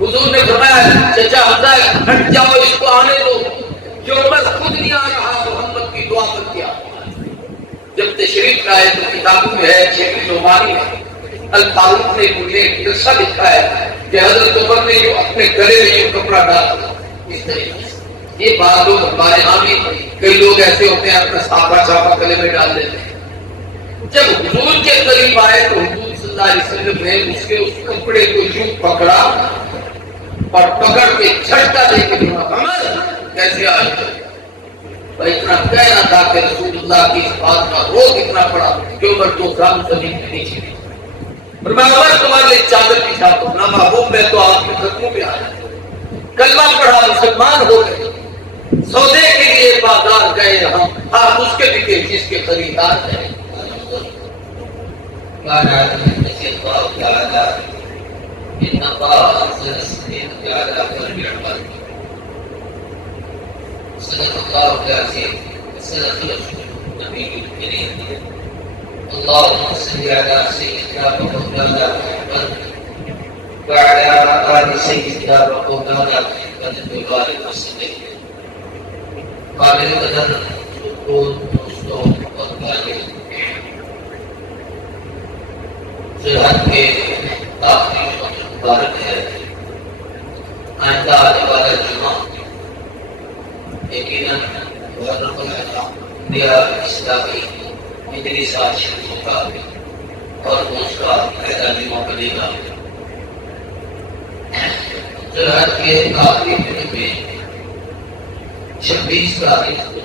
حضور نے فرمایا چچا حمزہ ہٹ جاؤ، اس کو آنے دو، جو عمر خود نہیں آ رہا محمد کی دعا پر کیا۔ جب تشریف لائے تو کتابوں میں ہے، شیخ نعمانی ہے، الفاروق نے مجھے ایک قصہ لکھا ہے کہ حضرت عمر نے جو اپنے گلے میں جو کپڑا ڈالا اس طریقے سے، یہ بات لوگ ہمارے یہاں بھی کئی لوگ ایسے ہوتے ہیں اپنا صافہ چھاپا گلے میں ڈال دیتے ہیں۔ جب حضور کے قریب آئے تو حضور صلی اللہ علیہ وسلم نے اس کے اس کپڑے کو یوں پکڑا اور پکڑ کے جھٹکا دے کے عمر کیسے آئے؟ اتنا کہنا تھا کہ رسول اللہ کی اس بات کا روک اتنا پڑا کہ عمر تو گام زمین کے نیچے گئی۔ اور میں عمر تمہارے لیے چادر بچھاتا ہوں، نہ محبوب میں تو آپ کے قدموں پہ آیا، کلمہ پڑھا مسلمان ہو گئے، سودے کے لیے بازار گئے ہم، آپ اس کے بکے جس کے خریدار گئے۔ صدق اللہ العظیم صدق النبی الکریم اللهم صل على سيدنا ومولانا محمد وعلى آل سيدنا ومولانا محمد وبارك وسلم۔ قابل قدر دوستوں اور بھائیوں، صحت کے آخری مبارک ہے، آئندہ آنے والا جمعہ یقیناً محرم الحرام اسلامی ہجری سال شریف کا اور اس کا پہلا جمعہ بنے گا۔ جرات کے آخری دن میں 26 تاریخ کو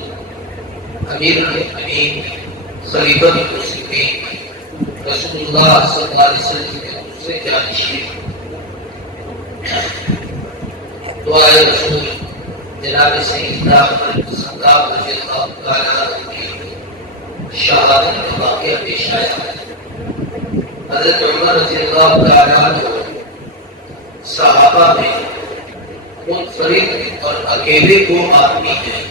امیر الامین خلیفۃ المسلمین رسول اللہ صلی اللہ علیہ وسلم کے دوسرے جانشین دعائے رسول جناب سیدنا خطاب رضی اللہ تعالیٰ عنہ کی شہادت کا واقعہ پیش آیا۔ حضرت عمر رضی اللہ تعالیٰ عنہ صحابہ میں منفرد اور اکیلے کو آدمی ہیں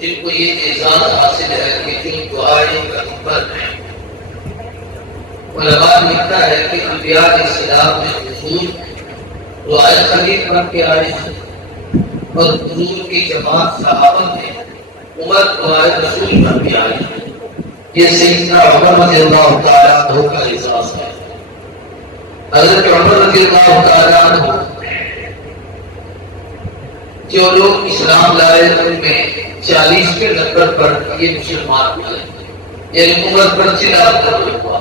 جن کو یہ اعزاز حاصل ہے کہ جو دعائیں پیغمبر ہیں۔ علماء لکھتا ہے کہ انبیاء علیہ السلام میں حضور دعائیں خلیل بن کے آئے ہیں اور حضور کی جماعت صحابہ میں عمر دعائیں رسول بن کے آئے ہیں۔ یہ سیدنا عمر رضی اللہ تعالیٰ عنہ کا اعزاز ہے۔ حضرت عمر رضی اللہ تعالیٰ عنہ جو لوگ اسلام لائے ان میں 40 کے نمبر پر یہ مسلمان ہوئے، یعنی عمر پر چلا ہوا،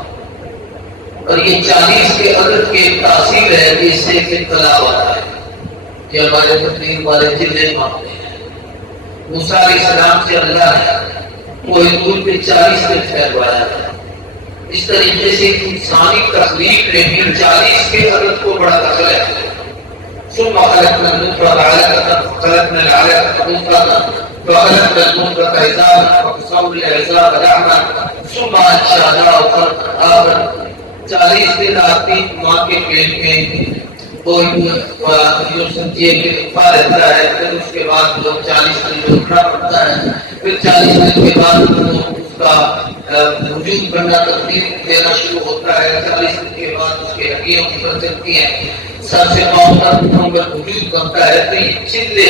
اور یہ 40 کے عدد کی تاثیر ہے کہ اس سے ایک انقلاب آتا ہے کہ ہمارے تقدیر والے جلے مانگتے ہیں۔ موسیٰ علیہ السلام سے اللہ نے وہ حضور پہ 40 میں ٹھہروایا تھا۔ اس طریقے سے انسانی تخلیق نے بھی 40 کے عدد کو بڑا دخل ہے۔ ثم خلقنا النطفة علقة خلقنا العلقة مضغة فخلقنا المضغة عظاما فكسونا العظام لحما ثم أنشأناه خلقا آخر۔ 40 دن آتی ماں کے پیٹ میں کوئی یوں سمجھیے کہ اٹھا رہتا ہے، پھر اس کے بعد لوگ 40 دن اٹھنا پڑتا ہے، پھر 40 دن کے بعد اس کا وجود بننا تقدیر دینا شروع ہوتا ہے۔ 40 دن کے بعد اس کے ہڈیاں اوپر چلتی ہیں، سر سے پاؤں تک وجود بنتا ہے، تو یہ چلے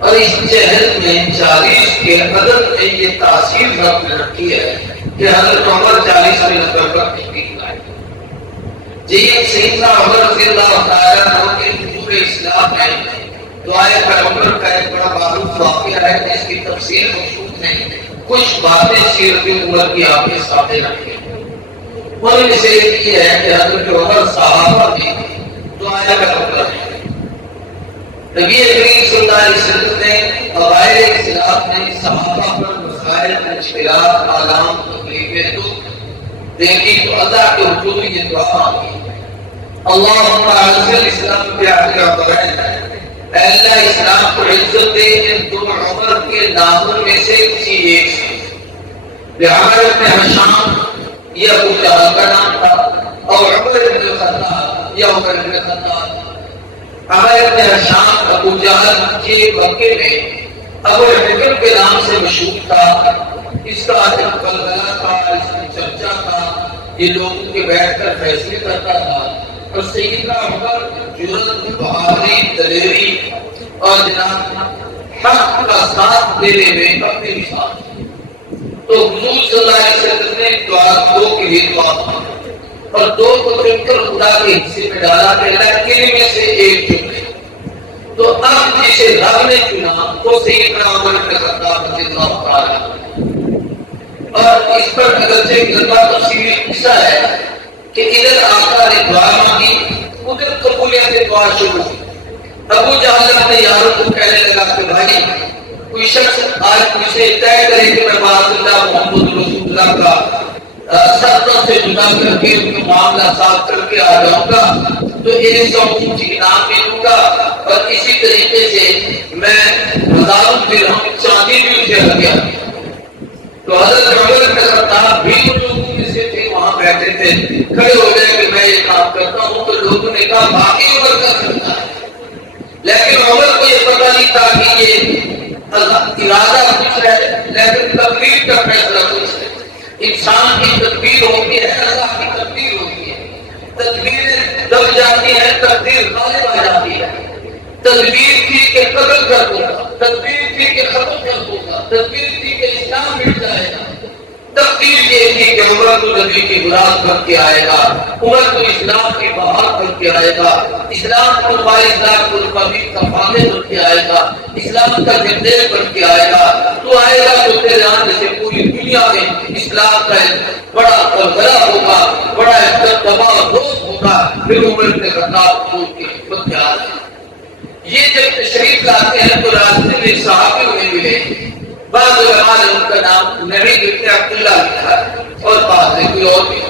اور اس چہل میں 40 کے عدد میں یہ تاثیر رب نے رکھی ہے کہ حضرت عمر 40 میں نمبر پر تحقیق لائے۔ یہ سیدنا عمر رضی اللہ تعالیٰ عنہ کے حضور اسلام ہے دعائے پیغمبر کا ایک بڑا معروف واقعہ ہے جس کی تفصیل موجود نہیں، کچھ باتیں سیرت عمر کی آپ کے سامنے رکھیں۔ ان میں سے ایک یہ ہے کہ حضرت عمر صحابہ میں دعائے پیغمبر ہیں۔ نبی کریم صلی اللہ علیہ وسلم نے اوائل اسلام میں صحابہ پر مسائل، مشکلات، آلام، تکلیفیں، دکھ دیکھی تو اللہ کے حضور یہ دعا مانگی، اللہم اعز الاسلام بعدل عمرین، اے اللہ اسلام کو عزت دے ان دو عمر کے ناموں میں سے کسی ایک سے۔ عمر بن ہشام یہ ابو جہل کا نام تھا، اور عمر بن الخطاب یہ عمر بن الخطاب۔ عمر بن ہشام ابو جہل کے مکے میں ابو الحکم کے نام سے مشہور تھا۔ اس کا بلبلہ تھا، اس کی چرچا تھا، یہ لوگوں کے بیٹھ کر فیصلے کرتا تھا۔ اور سیدنا عمر جرأت، بہادری، دلیری اور جناب حق کا ساتھ دینے میں اپنی مثال. تو حضور صلی اللہ علیہ وسلم نے دو کے لیے دعا کی اور دو کو چن کر خدا کے حصے میں ڈالا کہ اللہ کے میں سے ایک چن لے. تو اب جسے رب نے چنا وہ سیدنا عمر بن خطاب رضی اللہ تعالیٰ عنہ. اور اس پر اگرچہ ایک لمبا تفصیلی قصہ ہے کہ ادھر آقا نے دعا مانگی، ادھر قبولیت دعا شروع ہوئی. ابو جہل اپنے یاروں کو کہنے لگا کہ بھائی کوئی شخص آج مجھے طے کرے کہ میں باز اللہ محمد رسول اللہ کا سروں سے جدا کر کے ان کے معاملہ صاف کر کے آ جاؤں گا تو 100 اونچی انعام بھی دوں گا اور اسی طریقے سے میں ہزاروں درہم چاندی بھی اسے ہدیہ. تو حضرت عمر بن خطاب بھی ان لوگوں میں سے تھے، وہاں بیٹھے تھے، کھڑے ہو گئے کہ میں یہ کام کرتا ہوں. تو لوگوں نے کہا باقی عمر کا کرتا ہے، لیکن عمر کو یہ پتہ نہیں تھا کہ یہ ارادہ کچھ ہے لیکن تقدیر کا فیصلہ کچھ ہے. انسان کی تدبیر ہوتی ہے، اللہ کی تقدیر ہوتی ہے. تدبیر دب جاتی ہے، تقدیر غالب آ جاتی ہے. تدبیر تھی کہ قتل کر دوں گا، تدبیر تھی کہ ختم کر دوں گا، تدبیر تھی کہ اسلام مٹ جائے گا. تقدیر یہ تھی کہ عمر تو نبی کی غلام بن کے آئے گا، عمر تو اسلام کی بہار بن کے آئے گا، اسلام کو فامل بن کے آئے گا، اسلام کا جندیر بن کے آئے گا. تو آئے گا تو تیرے آنے سے پوری دنیا میں اسلام کا بڑا کلبلہ ہوگا، بڑا دبا روز ہوگا. پھر عمر بن خطاب کو کی خدمت میں آ جائے. یہ جب تشریف لاتے ہیں تو راستے میں صحابی انہیں ملے. بعض علماء نے ان کا نام نبی ابن عبداللہ لکھا ہے اور بعض نے کوئی اور بھی.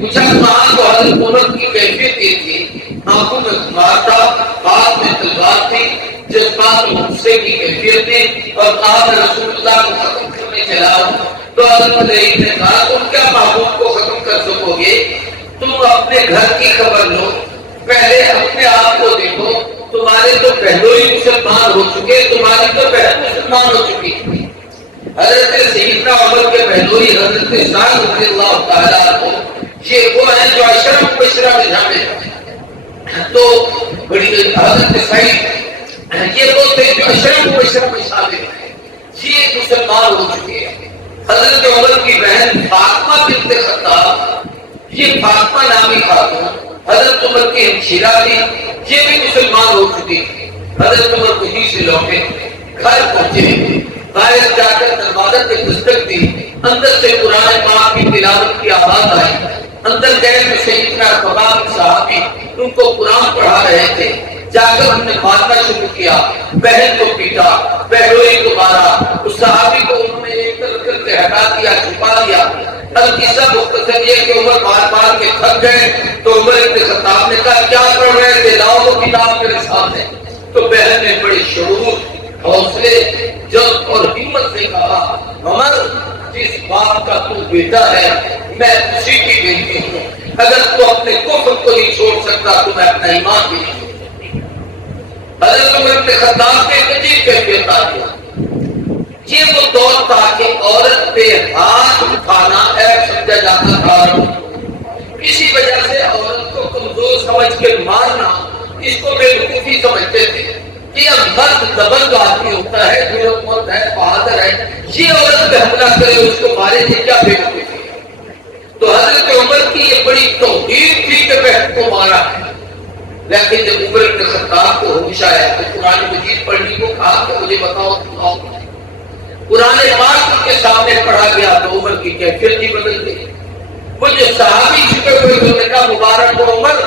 پوچھا کہاں تو حضرت عمر کی کیفیت یہ تھی، آنکھوں میں خمار تھا، ہاتھ میں تلوار تھی، جذبات و غصے کی کیفیت تھی. اور کہا میں رسول اللہ کو ختم کرنے چلا ہوں. تو حضرت علی نے کہا تم کیا محبوب کو ختم کر سکو گے؟ تم اپنے گھر کی خبر لو، پہلے اپنے آپ کو دیکھو. تمہارے تو پہلوئی مسلمان ہو چکے، تمہاری تو بہن مسلمان ہو چکی. حضرت سیدنا عمر کے بہنوئی حضرت سعد رضی اللہ تعالیٰ عنہ یہ وہ ہیں جو اشرف مبشرہ میں شامل ہیں. تو بڑی حضرت سعید یہ وہ تھے جو اشرف مبشرہ میں شامل ہیں، یہ مسلمان ہو چکے ہیں. حضرت عمر کی بہن فاطمہ بنت خطاب، یہ فاطمہ نامی خاتون حضرت عمر کی ہمشیرہ تھی، یہ بھی مسلمان ہو چکی تھی. حضرت عمر وہیں سے لوٹے، گھر پہنچے، باہر جا کر دروازہ پہ دستک دی. اندر سے قرآن پاک کی تلاوت کی آواز آئی. اندر گئے تو سیدنا خباب صحابی ان کو قرآن پڑھا رہے تھے. جا کر ہم نے مارنا شروع کیا، بہن کو پیٹا، بہنوئی کو مارا. اس صحابی کو انہوں نے ایک طرف کر کے ہٹا دیا، چھپا دیا. القصہ مختصر یہ کہ عمر مار کے تھک گئے تو عمر ابن خطاب نے کہا کیا پڑھ رہے تھے، لاؤ وہ کتاب میرے سامنے. تو بہن نے بڑے شعور، حوصلے، جذب اور ہمت سے کہا عمر جس باپ کا تو بیٹا ہے میں اسی کی بیٹی ہوں. اگر تو اپنے کفر کو نہیں چھوڑ سکتا تو میں اپنا ایمان بھی نہیں چھوڑ سکتا. حضرت عمر بن خطاب کے عجیب کیفیت آ گیا. یہ وہ دور تھا کہ عورت پہ ہاتھ اٹھانا ایب سمجھا جاتا تھا. کسی وجہ سے عورت کو کمزور سمجھ کے مارنا اس کو بے وقوفی سمجھتے تھے. یہ مرد زبردست آدمی ہوتا ہے، ضرورت مند ہے، بہادر ہے، یہ عورت پہ حملہ کرے اس کو مارے، یہ کیا بے وقوفی ہے. تو حضرت عمر کی یہ بڑی توقیر تھی کہ بہن کو مارا ہے. لیکن جب عمر بن خطاب کو ہوش آیا تو قرآن مجید پڑھنے کو کہا کہ مجھے بتاؤ. قرآن پاک ان کے سامنے پڑھا گیا تو عمر کی کیفیت ہی بدل گئی. وہ جو صحابی چھپے ہوئے تھے نے کہا مبارک ہو عمر،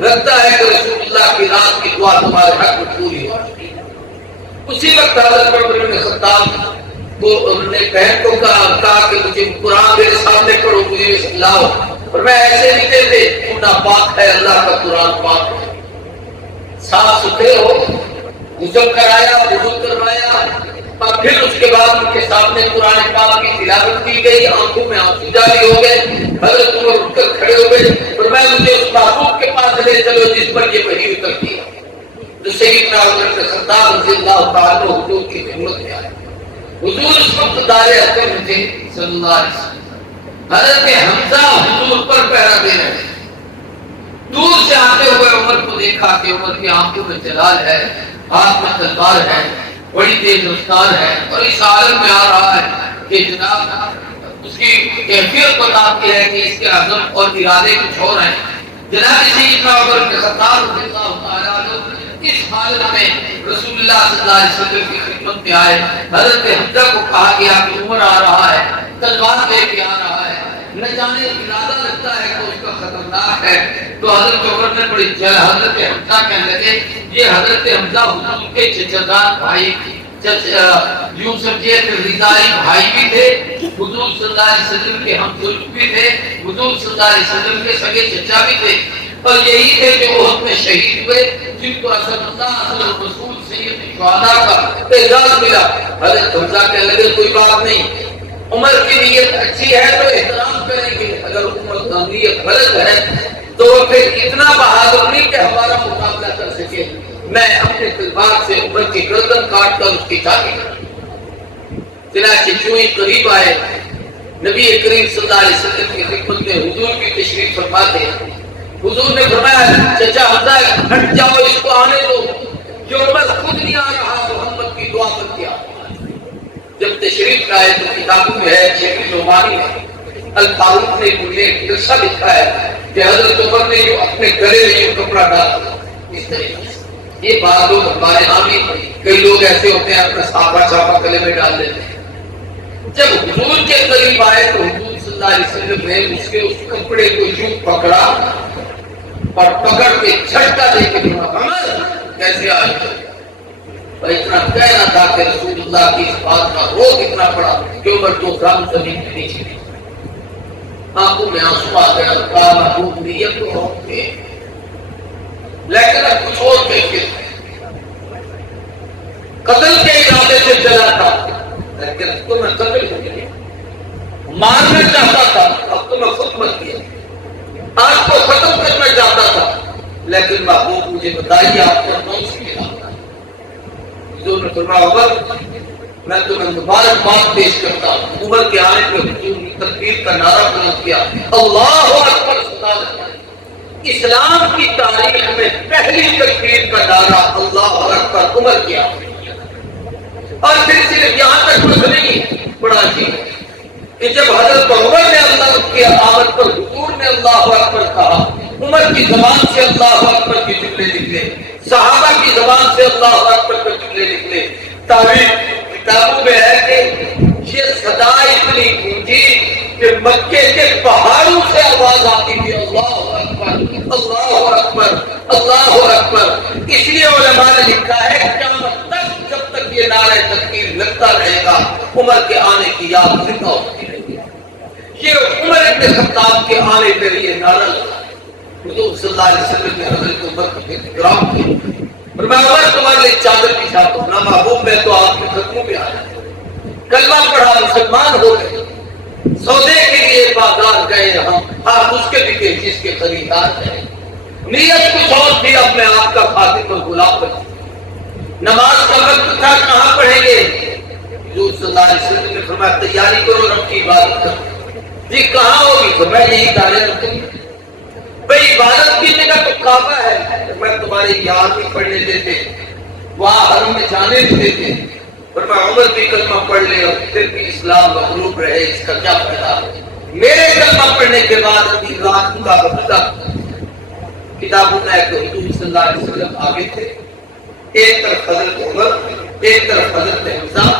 لگتا ہے کہ رسول اللہ کی رات کی دعا تمہارے حق میں پوری ہو چکی. اسی وقت حضرت عمر بن خطاب کو انہوں نے بہن کو کہا کہ مجھے قرآن میرے سامنے پڑھو، مجھے لاؤ. اور میں ایسے نہیں کہتے تم ناپاک ہے، اللہ کا قرآن پاک ہے. صاف ستھرے ہو، غسل کرایا، وضو کروایا اور پھر اس کے بعد ان کے سامنے قرآن پاک کی تلاوت کی گئی. آنکھوں میں آنسو جاری ہو گئے. حضرت عمر اٹھ کر کھڑے ہو گئے اور میں مجھے اس محبوب کے پاس لے چلو جس پر یہ وحی اترتی ہے. تو سیدنا عمر بن خطاب رضی اللہ تعالیٰ عنہ حضور کی خدمت میں آئے. حضور اس وقت دار اکرم میں تھے صلی اللہ علیہ وسلم. حضرت حمزہ حضور پر پہرا دے رہے تھے. دور سے آتے ہوئے عمر کو دیکھا کہ عمر کی آنکھوں میں جلال ہے، ہاتھ میں تلوار ہے، بڑی تیز رفتار ہے، اور اس عالم میں آ رہا ہے کہ جناب اس کی کیفیت بتاتی ہے کہ اس کے عزم اور ارادے کچھ اور ہیں۔ جناب سیدنا عمر بن خطاب رضی اللہ تعالیٰ عنہ اس حالت میں رسول اللہ صلی اللہ علیہ وسلم کی خدمت میں آئے۔ حضرت حمزہ کو کہا گیا کہ عمر آ رہا ہے، تلوار لے کے آ رہا ہے، نہ جانے ارادہ لگتا ہے کہ اس کا خطرناک ہے۔ تو حضرت عمر نے بڑی جلد حضرت حمزہ کہنے لگے یہ حضرت حمزہ حضور کے چچا بھائی یوں سمجھیے کہ رضائی بھائی بھی تھے، حضور صلی اللہ علیہ وسلم کے ہم ظلم بھی تھے، حضور صلی اللہ علیہ وسلم کے سگے چچا بھی تھے، اور یہی تھے جو احد میں شہید ہوئے، جن کو اسد اللہ اصل رسول سید الشہداء کا اعزاز ملا۔ حضرت حمزہ کہنے لگے کوئی بات نہیں، عمر کی نیت اچھی ہے تو احترام کریں گے، اگر عمر کی نیت غلط ہے تو پھر اتنا بہادر نہیں کہ ہمارا مقابلہ کر سکے، میں اپنے تلوار سے عمر کی گردن کاٹ کر اس کی چھاتی کروں۔ چنانچہ چوں ہی قریب آئے، نبی کریم صلی اللہ علیہ وسلم کی خدمت میں حضور کی تشریف فرما تھے۔ حضور نے فرمایا چچا حمزہ ہٹ جاؤ، اس کو آنے دو، جو عمر خود نہیں آ رہا محمد کی دعا کر دیا۔ جب تشریف لائے تو کتابوں میں ہے، شیخ نعمانی ہے، الفاروق نے ایک قصہ لکھا ہے کہ حضرت عمر نے جو اپنے گلے میں جو کپڑا ڈالا اس طریقے سے، یہ بات لوگ ہمارے یہاں بھی کئی لوگ ایسے ہوتے ہیں اپنا صحابہ چھاپا گلے میں ڈال دیتے ہیں۔ جب حضور کے قریب آئے تو حضور صلی اللہ علیہ وسلم نے اس کے اس کپڑے کو یوں پکڑا اور پکڑ کے جھٹکا دے کے عمر کیسے آئے؟ اتنا کہنا تھا کہ رسول اللہ کی اس بات کا روک اتنا پڑا کہ عمر تو گرام زمین کے نیچے آنکھوں میں آنسو آ گیا، کہا محبوب نیت تو روک دے لیکن اب کچھ اور کیفیت قتل کے ارادے سے چلا تھا، لیکن اب تو میں قتل ہو گیا، مارنا چاہتا تھا، اب تو میں خود مر گیا، آج کو ختم کرنا چاہتا تھا، لیکن محبوب مجھے بتائیے آپ کو کون سی ارادہ ہے؟ حضور نے فرمایا عمر میں تمہیں مبارکباد پیش کرتا ہوں۔ عمر کے آنے پہ حضور نے تکبیر کا نعرہ بلند کیا، اللہ اکبر، اسلام کی تاریخ میں پہلی تکبیر کا نعرہ اللہ اکبر عمر کیا، اور پھر صرف یہاں تک بس نہیں، بڑا عجیب ہے کہ جب حضرت عمر نے اللہ کی آمد پر حضور نے اللہ اکبر کہا، عمر کی زبان سے اللہ اکبر کے جملے نکلے، صحابہ کی زبان سے اللہ اکبر کے جملے نکلے۔ تاریخ کتابوں میں ہے کہ یہ صدا اتنی گونجی کہ مکے کے پہاڑوں سے آواز آتی تھی اللہ اکبر اللہ اکبر اللہ اکبر۔ اس لیے علماء نے لکھا ہے قیامت تک جب تک یہ نعرہ تکبیر لگتا رہے گا عمر کے آنے کی یاد زندہ ہوتی رہے گی۔ یہ عمر ابن خطاب کے آنے کے لیے نعرہ لگا۔ حضور صلی اللہ علیہ وسلم نے حضرت عمر کو احترام کیا اور میں عمر تمہارے لیے چادر بچھاتا ہوں، نہ محبوب میں تو آپ کے قدموں میں آیا، کلمہ پڑھا مسلمان ہو گئے، سودے کے لیے بازار گئے ہم، آپ اس کے بھی جس کے خریدار گئے، نیت کچھ اور تھی، اب میں آپ کا خاطر اور غلام بن، نماز کا وقت تھا، کہاں پڑھیں گے؟ حضور صلی اللہ علیہ وسلم نے فرمایا تیاری کرو رب کی عبادت کرو۔ جی کہاں ہوگی؟ تو میں یہی دارے رکھوں گی، بھائی عبادت کی جگہ تو کعبہ ہے، میں تمہارے یاد نہیں پڑھنے دیتے، وہاں حرم میں جانے نہیں دیتے، پر میں عمر بھی کلمہ پڑھ لے اور پھر بھی اسلام مغلوب رہے، اس کا کیا فائدہ؟ میرے کلمہ پڑھنے کے بعد ابھی رات کا بہتا کتابوں میں کہ حضور صلی اللہ علیہ وسلم آگے تھے، ایک طرف حضرت عمر ایک طرف حضرت حمزہ،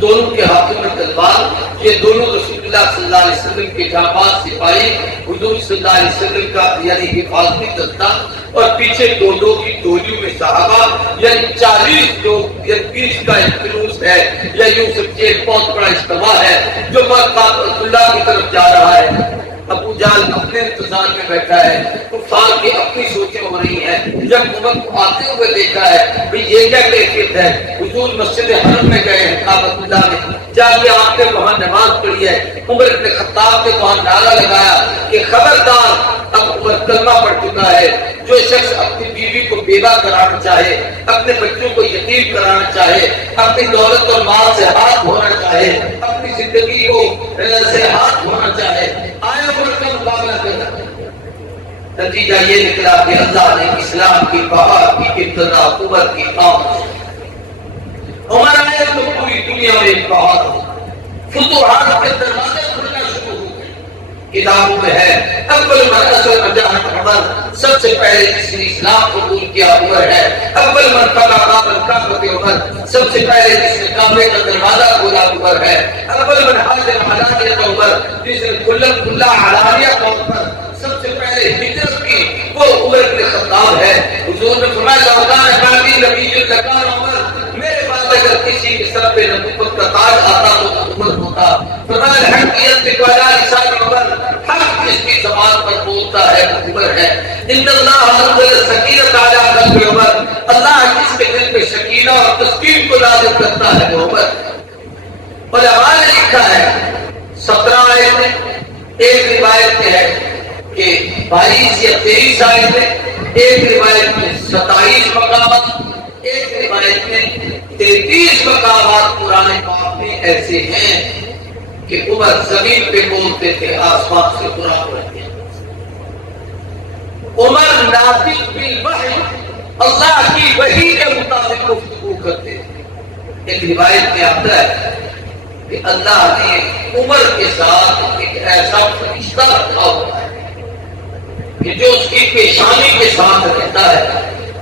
دونوں کے ہاتھوں میں تلوار، یہ دونوں رسول اللہ صلی اللہ علیہ وسلم کے جانباز سپاہی، حضور صلی اللہ علیہ وسلم کا یعنی حفاظتی دستہ، اور پیچھے دو کی ٹولیوں میں صحابہ، یعنی 40 لوگ، یا 20 کا ایک جلوس ہے، یا یوں سمجھے ایک بہت بڑا اجتماع ہے جو اللہ کی طرف جا رہا ہے۔ ابو جہل اپنے انتظار میں بیٹھا ہے، کفار کی اپنی سوچیں ہو رہی ہیں۔ جب عمر کو آتے ہوئے دیکھا ہے بھئی یہ کیا کیفیت ہے، حضور مسجد حرم میں گئے ہیں، کعبۃ اللہ میں جا کے آپ نے وہاں نماز پڑھی ہے، عمر ابن خطاب نے وہاں نعرہ لگایا کہ خبردار، اب عمر کلمہ پڑھ چکا ہے، جو شخص اپنی بیوی کو بیوہ کرانا چاہے، اپنے بچوں کو یتیم کرانا چاہے، اپنی دولت اور مال سے ہاتھ دھونا چاہے، اپنی زندگی کو سے ہاتھ دھونا چاہے، آئے عمر کا مقابلہ کرنا۔ نتیجہ یہ نکلا کہ اللہ نے اسلام کی بہار کی ابتدا عمر کی آمد سے۔ عمر آئے تو پوری دنیا میں ایک بہار ہو، فتوحات کے دروازے کھلنا شروع ہو گئے۔ کتابوں میں ہے اول من اسلم جاءت عمر، سب سے پہلے جس نے اسلام قبول کیا عمر ہے۔ اول من فتح باب الکعبۃ عمر، سب سے پہلے جس نے کعبے کا دروازہ کھولا عمر ہے۔ اول من حاجر علانیۃ عمر، جس نے کھلا علانیہ طور پر سب سے پہلے ہجرت کی وہ عمر بن خطاب ہے۔ حضور نے فرمایا لو کان بعدی نبی لکان عمر، میرے بعد اگر کسی کے سر پہ نبوت کا تاج آتا تو عمر ہوتا۔ فرمایا حقیقت والا لسان عمر، حق جس کی زبان پر بولتا ہے وہ عمر ہے۔ ان اللہ انزل سکینۃ علی قلب عمر، اللہ جس کے دل پہ سکینہ اور تسکین کو نازل کرتا ہے وہ عمر۔ علماء نے لکھا ہے 17 آیتیں، ایک روایت میں ہے کہ 22 یا 23 آیتیں، ایک روایت میں 27 مقامات، ایک روایت میں 33 مقامات قرآن پاک میں ایسے ہیں کہ عمر زمین پہ بولتے تھے، آسمان سے قرآن پڑھتے ہیں۔ عمر ناطق بالوحی، اللہ کی وحی کے مطابق گفتگو کرتے تھے۔ ایک روایت میں آتا ہے کہ اللہ نے عمر کے ساتھ ایک ایسا فرشتہ رکھا ہوا ہے کہ جو اس کی پیشانی کے ساتھ رہتا ہے،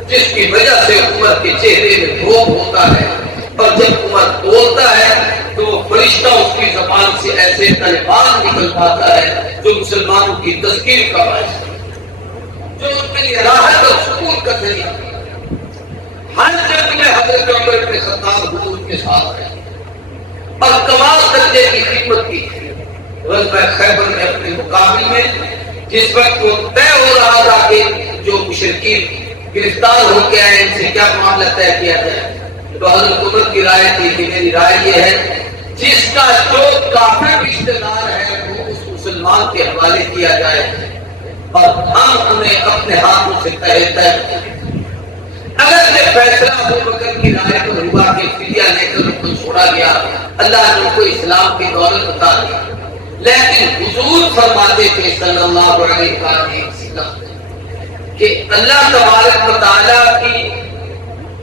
جس کی وجہ سے عمر کے چہرے میں دھوپ ہوتا ہے، اور جب عمر بولتا ہے تو فرشتہ اس کی زبان سے ایسے کلمات نکل پاتا ہے جو مسلمانوں کی تذکیر کا باعث ہے، جو ان کے لیے راحت اور سکون کا ذریعہ ہے۔ ہر جنگ میں حضرت عمر بن خطاب حضور کے ساتھ رہے اور کمال درجے کی خدمت کی۔ غزوہ خیبر میں اپنے مقابل میں جس وقت وہ طے ہو رہا تھا کہ جو مشرکین گرفتار ہو کے آئے ان سے کیا معاملہ طے کیا جائے، تو حضرت عمر کی رائے تھی کہ میری رائے یہ ہے جس کا جو کافر رشتہ دار ہے وہ اس مسلمان کے حوالے کیا جائے اور ہم انہیں اپنے ہاتھوں سے طے کریں۔ اگر یہ فیصلہ ابو بکر کی رائے پر ہوا کہ فدیہ لے کر ان کو چھوڑا گیا، اللہ نے ان کو اسلام کی دولت بتا دی، لیکن حضور فرماتے تھے صلی اللہ علیہ وسلم کہ اللہ تبارک و تعالیٰ کی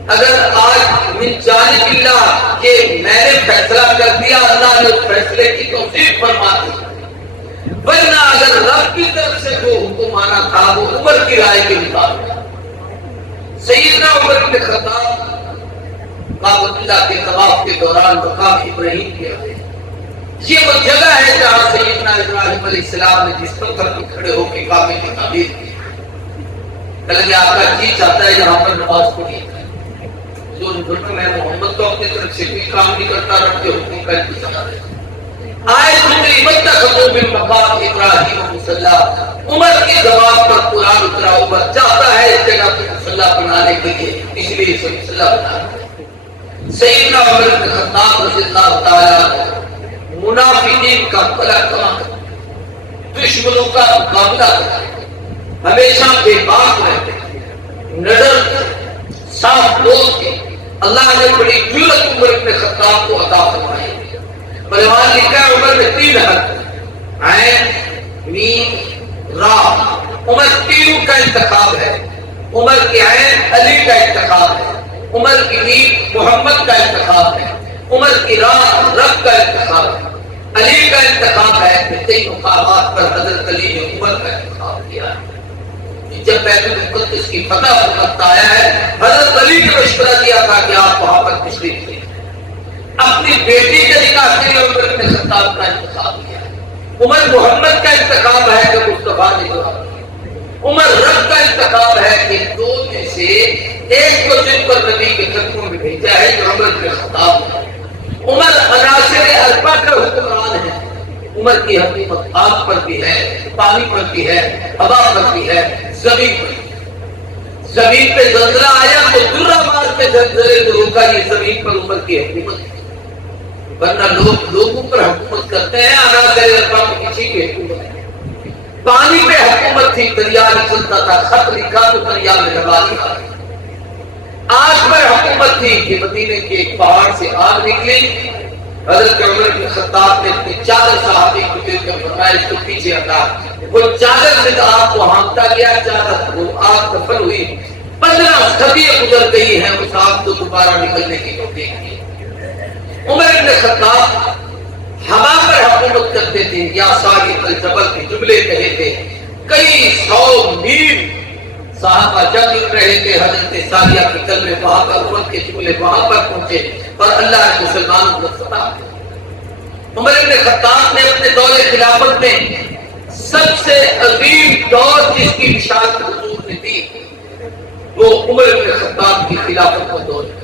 اگر آج من جانب اللہ کہ میں نے فیصلہ کر دیا، اللہ نے اس فیصلے کی توفیق فرما دی، ورنہ اگر رب کی طرف سے جو حکم آنا تھا وہ عمر کی رائے کے مطابق۔ سیدنا عمر بن خطاب کعبۃ اللہ کے طواف کے دوران مقام ابراہیم کے آئے۔ یہ وہ جگہ ہے جہاں سیدنا ابراہیم علیہ السلام نے جس پتھر پر کھڑے ہو کے کعبے کی تعمیر کی۔ کہ آپ کا جی چاہتا ہے یہاں پر نماز پڑھی جائے۔ حضور نے فرمایا میں محمد کو اپنی طرف سے کوئی کام نہیں کرتا، رب کے حکم کا انتظار ہے۔ آئے دوسری متخذوا من مقام ابراہیم مصلی، عمر کی زبان پر قرآن اترا، عمر چاہتا ہے اس جگہ کو مصلی بنانے کے لیے، اس لیے اسے مصلی بنا۔ سیدنا عمر بن خطاب رضی اللہ تعالی منافقین کا بلا کرنا، دشمنوں کا مقابلہ کرنا، ہمیشہ بے باک رہتے، نظر صاف لوگ کے اللہ نے بڑی جرأت عمر بن خطاب کو عطا فرمائی۔ بلوان لکھا ہے عمر میں 3 حرف، عین میم را، عمر تینوں کا انتخاب ہے۔ عمر کی عین علی کا انتخاب ہے، عمر کی میم محمد کا انتخاب ہے، عمر کی را رب کا انتخاب ہے، علی کا انتخاب ہے کہ 23 مقامات پر حضرت علی نے عمر کا انتخاب کیا ہے۔ جب بیت المقدس کی فتح پر وقت آیا ہے، حضرت علی نے مشورہ دیا تھا کہ آپ وہاں پر تشریف لیں۔ اپنی بیٹی کے نکاح کے لیے عمر بن خطاب کا انتخاب کیا۔ عمر محمد کا انتخاب ہے کہ مصطفیٰ نے جواب دیا۔ عمر رب کا انتخاب ہے کہ 2 میں سے ایک کو جن پر نبی کے قدموں میں بھیجا ہے جو عمر بن خطاب ہے۔ عمر عناصر اربع کا حکمران ہے۔ عمر کی حکومت آگ پر بھی ہے، پانی پر بھی ہے، ہوا پر بھی ہے، زمین پر بھی ہے۔ زمین پہ زلزلہ آیا تو درہ مار کے زلزلے کو روکا، یہ زمین پر عمر کی حکومت ہے۔ ورنہ لوگ لوگوں پر حکومت کرتے ہیں، عناصر اربع میں کسی کی حکومت ہے۔ پانی پہ حکومت تھی، دریا نکلتا تھا، خط لکھا تو دریا میں دبا دیا۔ آگ پر حکومت تھی کہ مدینے کے ایک پہاڑ سے آگ نکلی حضرت عمر بن خطاب نے اپنی چادر صحابی کو دے کر فرمایا اس کو پیچھے ہٹا. وہ چادر سے آگ کو ہانکتا گیا, چادر وہ آگ دفن ہوئی. 15 صدیاں گزر گئی ہیں, اس آگ کو دوبارہ نکلنے کی کوشش کی. عمر بن خطاب ہوا پر حکومت کرتے تھے, یا صاحب الجبل کے جملے کہے تھے. کئی 100 میل صحابہ جنگ لڑ رہے تھے, حضرت ثانیہ کے کلمے وہاں پر, عمر کے جملے وہاں پر پہنچے, اور اللہ نے مسلمانوں کو فتح دی. عمر بن خطاب نے اپنے دور خلافت میں سب سے عظیم دور جس کی بشارت حضور نے دی, وہ عمر بن خطاب کی خلافت کا دور ہے,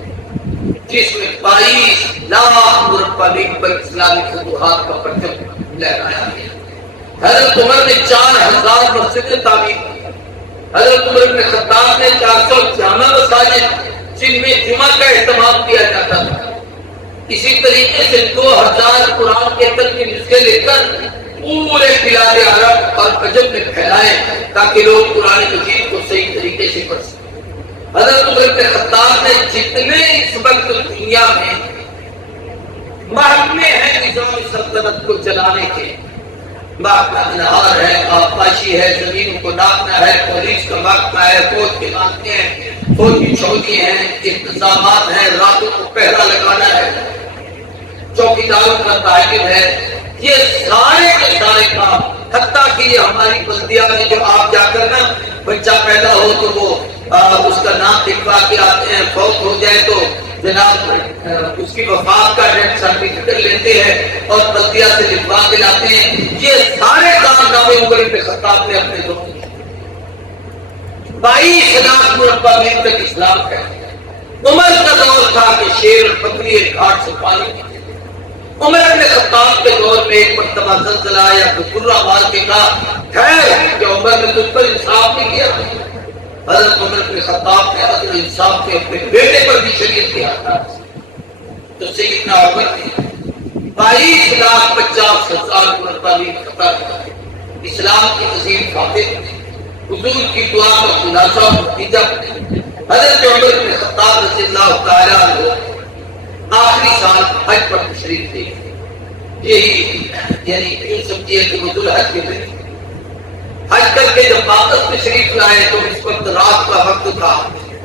جس میں 22 لاکھ مربع میل پر اسلامی فتوحات کا پرچم لہرایا گیا. حضرت عمر نے 4000 مسجدیں تعمیر کی. حضرت عمر بن خطاب نے 400 جامع مساجد جن میں جمعہ کا اہتمام کیا جاتا تھا. اسی طریقے سے 2000 قرآن کے ترک نسخے لے کر پورے بلاد عرب اور عجم میں پھیلائے تاکہ لوگ قرآن مجید کو صحیح طریقے سے پڑھ سکیں. حضرت عمر بن خطاب نے جتنے اس وقت دنیا میں محکمے ہیں نظام سلطنت کو چلانے کے, محکمہ انہار ہے, آبپاشی ہے, زمینوں کو ناپنا ہے, پولیس کا محکمہ ہے, فوج کے ناپتے ہیں, فوجی چوکی ہیں, انتظامات ہیں, راتوں کو پہرا لگانا ہے, چوکیداروں کا تعین ہے, یہ سارے کے سارے کام, حتیٰ کہ یہ ہماری بلدیہ میں جو آپ جا کر نا بچہ پیدا ہو تو وہ اس کا نام لکھوا کے آتے ہیں, فوت ہو جائے تو جناب اس کی وفات کا ڈیتھ سرٹیفکیٹ لیتے ہیں اور بلدیہ سے لکھوا کے لاتے ہیں. یہ سارے کارنامے عمر بن خطاب نے اپنے دور میں 22 لاکھ مربع میل تک اسلام ہے. عمر کا دور تھا کہ شیر اور بکری ایک گھاٹ سے پانی پیتے تھے. عمر بن خطاب کے دور میں ایک مرتبہ زلزلہ آیا تو گرا مار کے کہا کہ عمر نے تجھ پر انصاف نہیں کیا. حضرت عمر بن خطاب نے عدل انصاف کے اپنے بیٹے پر بھی شریعت کیا تو سیدنا عمر نے 22,50,000 مرتبہ خطاب اسلام کی عظیم فاتح حضور کی دعا کا خلاصہ اور نتیجہ. حضرت عمر بن خطاب رضی اللہ تعالیٰ عنہ آخری سال حج پر تشریف لے گئے. یہی یعنی یوں سمجھیے کہ وہ ذوالحج کے دن حج کر کے جب واپس تشریف لائے تو اس وقت رات کا وقت تھا.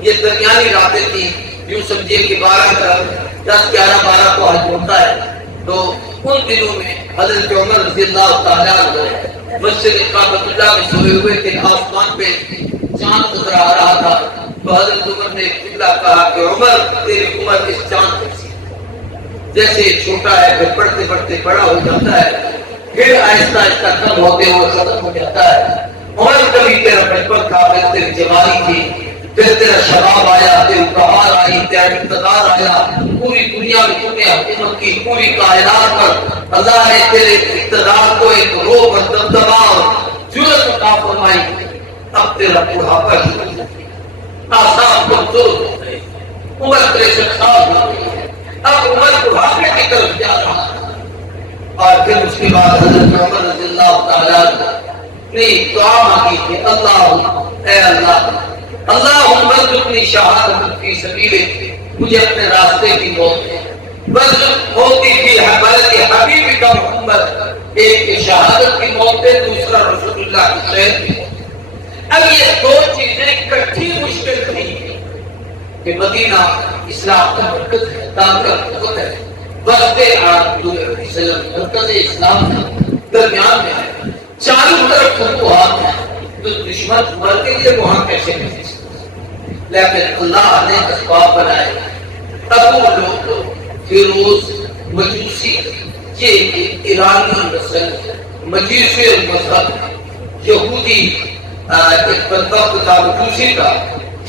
یہ درمیانی راتیں تھی, یوں سمجھیے کہ 10-11-12 کو حج ہوتا ہے. تو ان دنوں میں حضرت عمر رضی اللہ تعالیٰ عنہ مسجد کعبۃ اللہ میں سوئے ہوئے تھے. آسمان پہ چاند نظر آ رہا تھا تو حضرت عمر نے قبلہ کہا کہ عمر تیری عمر اس چاند پر جیسے چھوٹا ہے پھر بڑھتے بڑھتے بڑا ہو جاتا ہے, پھر آہستہ آہستہ کم ہوتے ہوئے ختم ہو جاتا ہے. عمر کبھی تیرا بچپن تھا, پھر تیری جوانی تھی, پھر تیرا شباب آیا, تیری کمال آئی, تیرا اقتدار آیا, پوری دنیا میں تم نے حکومت کی, پوری کائنات پر اللہ نے تیرے اقتدار کو ایک روح اور دبدبا اور جرأت عطا فرمائی. اب تیرا بڑھاپا آسان کمزور ہو گئے, عمر 63 سال ہو گئی ہے, اب عمر بڑھاپے کی طرف جا رہا ہے. اور پھر اس کے بعد حضرت عمر رضی اللہ تعالیٰ نے دعا مانگی کہ اللہ اے اللہ اللہم ارزقنی شہادت فی سبیلک, مجھے اپنے راستے کی موت وارزق موتی فی حبیبک حبیبک محمد, ایک شہادت کی موت ہے, دوسرا رسول اللہ کی شہادت کی موت. اب یہ دو چیزیں اکٹھی مشکل تھی کہ مدینہ اسلام کا مرکز ہے, طاقت قوت ہے, مرکز اسلام درمیان میں ہے, چاروں طرف فتوحات ہیں, تو دشمن مر کے لیے وہاں کیسے ملے. لیکن اللہ نے اسباب بنائے. ابو لوگ فیروز مجوسی, یہ ایرانی نسل مجوسی مذہب یہودی ایک بدبخت تھا مجوسی کا,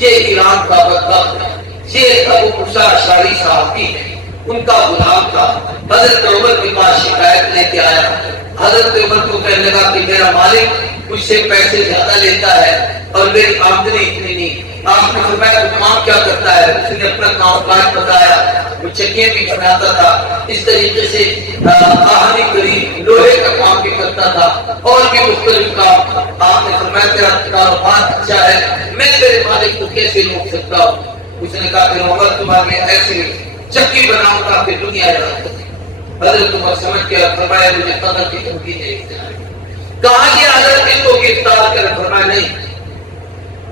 یہ ایران کا بدبخت ہے. یہ ابو موسیٰ اشعری صحابی ہے, ان کا غلام تھا. حضرت عمر کے پاس شکایت لے کے آیا. حضرت عمر کو کہنے لگا کہ میرا مالک مجھ سے پیسے زیادہ لیتا ہے اور میری آمدنی اتنی نہیں. آپ نے فرمایا تو کام کیا کرتا ہے؟ اس نے اپنا کام کاج بتایا. وہ چکیاں بھی بناتا تھا, اس طریقے سے کہانی کری, لوہے کا کام بھی کرتا تھا, اور بھی مختلف کام. آپ نے فرمایا تیرا کاروبار اچھا ہے, میں تیرے مالک کو کیسے روک سکتا ہوں؟ اس نے کہا کہ عمر تمہارے ایسے چکی بناؤں گا کہ دنیا جاتی. حضرت عمر سمجھ کے فرمایا مجھے قتل کی دھمکی دے کہا کہ حضرت اس کو گرفتار کر فرمایا نہیں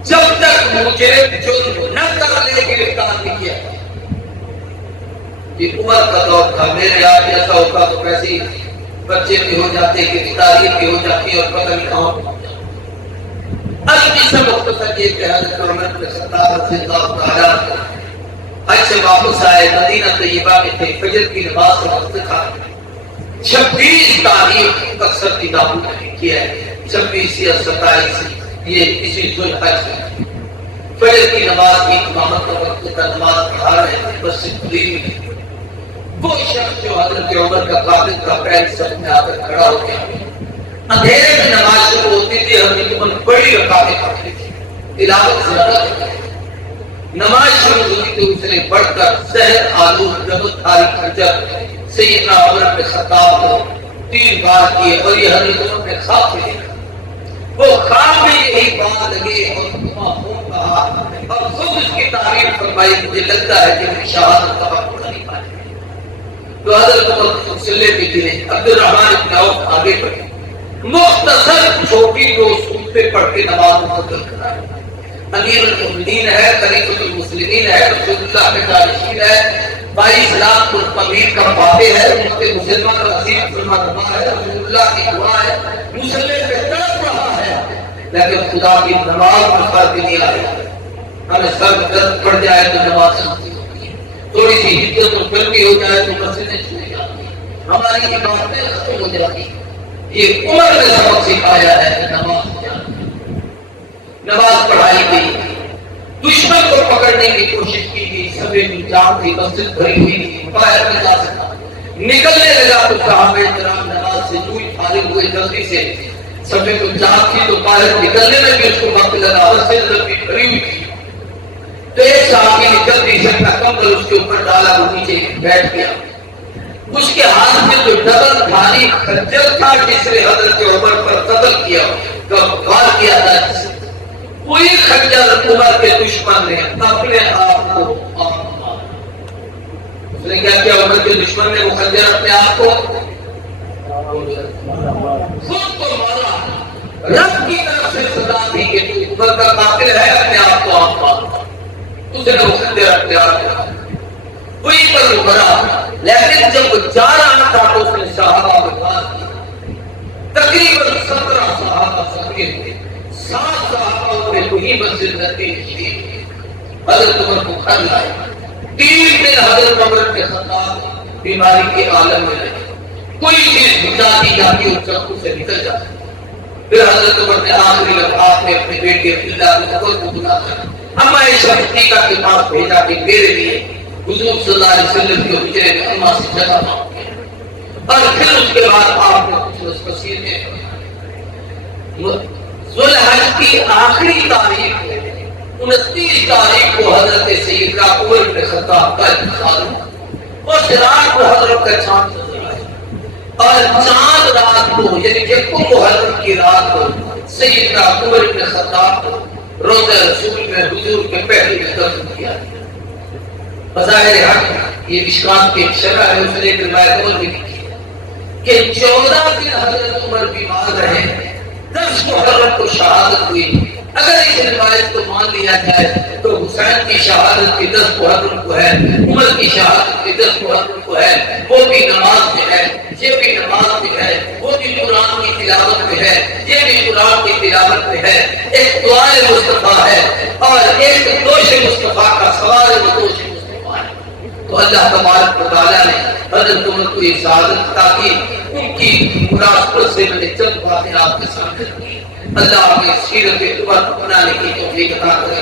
جب تک مجھے جرم نہ کر لے گرفتار نہیں کیا یہ عمر کا دور تھا میرے یاد ایسا ہوتا تو ویسے بچے بھی ہو جاتے گرفتاری بھی ہو جاتی اور پتہ نہیں کہاں اصلی سے مختصر یہ کہ حضرت عمر بن خطاب رضی اللہ تعالیٰ حج سے واپس آئے مدینہ طیبہ میں تھے فجر کی نماز کا وقت تھا 26 تاریخ اکثر کی نابود کیا ہے 26 یا 27 یہ اسی ذوالحج ہے فجر کی نماز کی امامت کا وقت تھا نماز پڑھا رہے تھے مسجد کھلی ہوئی وہ شخص جو حضرت عمر کا قابل کا پیر سب میں آ کر کھڑا ہو گیا اندھیرے میں نماز شروع ہوتی تھی حضرت عمر بڑی رکعتیں پڑھتے تھے تلاوت زیادہ نماز شروع ہوئی تو اس نے بڑھ کر زہر آلود رحمت تھاری خنجر سیدنا عمر بن خطاب کو 3 بار کیے اور یہ حضرت عمر نے خواب میں دیکھا وہ خواب میں یہی بات لگے اور خون کہا اور خود اس کی تعریف فرمائی مجھے لگتا ہے کہ میری شہادت کا وقت پورا نہیں پائے تو حضرت عمر مسلح پہ گرے عبد الرحمن بن عوف آگے بڑھے مختصر چھوٹی دو سورتیں پڑھ کے نماز مکمل کرائی امیر المؤمنین ہے خلیفۃ المسلمین ہے رسول اللہ کے جانشین ہے 22 لاکھ امیر کا فاتح ہے امت مسلمہ کا عظیم فرما روا ہے رسول اللہ کی دعا ہے مسلح پہ تڑپ رہا ہے لیکن خدا کی نماز میں فرق نہیں آیا ہمیں سر درد پڑ جائے تو نماز تھوڑی سی حدت اور گرمی ہو جائے تو مسجدیں چھوڑ جاتی ہماری عبادتیں ختم ہو جاتی یہ عمر نے سبق سکھایا ہے کہ نماز پڑھائی گئی دشمن کو پکڑنے کی کوشش کی گئی سبھی جان تھی مسجد بھری ہوئی تھی باہر نہیں جا سکتا نکلنے لگا تو صحابہ کرام نماز سے جو فارغ ہوئے جلدی سے سبھی کو جان تھی تو باہر نکلنے میں بھی اس کو وقت لگا مسجد بھی بھری ہوئی تھی تو ایک صحابی نے جلدی سے اپنا کمبل اس کے اوپر ڈالا وہ نیچے بیٹھ گیا اس کے ہاتھ میں جو ڈبل بھاری خنجر تھا جس نے حضرت عمر پر قتل کیا وار کیا تھا وہی خنجر عمر کے دشمن نے اپنے آپ کو مارا اس نے کیا کیا عمر کے دشمن نے وہ خنجر اپنے آپ کو خود کو مارا رب کی طرف سے سزا دی کہ تو عمر کا قاتل ہے اپنے آپ کو آپ مارا اس نے وہ خنجر اپنے آپ کو وہی پر وہ مرا لیکن جب وہ جا رہا تھا تو اس نے صحابہ کو بات کی تقریباً 17 صحابہ سکے تھے 7 صحابہ نے وہی مسجد نبی شریف حضرت عمر کو گھر لائے 3 دن حضرت عمر کے خطاب بیماری کے عالم میں رہے کوئی چیز بچا دی جاتی اس چکو سے نکل جاتی پھر حضرت عمر نے آخری لمحات میں اپنے بیٹے عبداللہ کو بلا کر اما عائشہ صدیقہ کے پاس بھیجا کہ میرے لیے حضور صلی اللہ علیہ وسلم کے حجرے میں اماں سے جگہ مانگی اور پھر اس کے بعد آپ نے کچھ اس مسیر میں ذوالحج کی آخری تاریخ 29 تاریخ کو حضرت سیدنا عمر بن خطاب کا انتقال ہوا اور رات کو حضرت کا چاند نظر آیا اور چاند رات کو یعنی یکم محرم کی رات کو سیدنا عمر بن خطاب کو روضہ رسول میں حضور کے پہلے میں دفن کیا بظاہر حق یہ مشکات کی شرح ہے اس نے ایک روایت اور بھی لکھی کہ 14 دن حضرت عمر بیمار رہے 10 محرم کو شہادت ہوئی اگر اس روایت کو مان لیا جائے تو حسین کی شہادت کی 10 محرم کو ہے عمر کی شہادت کی 10 محرم کو ہے وہ بھی نماز میں ہے یہ بھی نماز میں ہے وہ بھی قرآن کی تلاوت میں ہے یہ بھی قرآن کی تلاوت میں ہے ایک دعائے مصطفیٰ ہے اور ایک دوش مصطفیٰ کا سوال وہ دوش تو اللہ تبارک و تعالیٰ نے حضرت عمر کو یہ سعادت تاکہ ان کی مناسبت سے میں نے چند باتیں آپ کے سامنے رکھی اللہ اپنی سیرت عمر اپنانے کی توفیق عطا کرے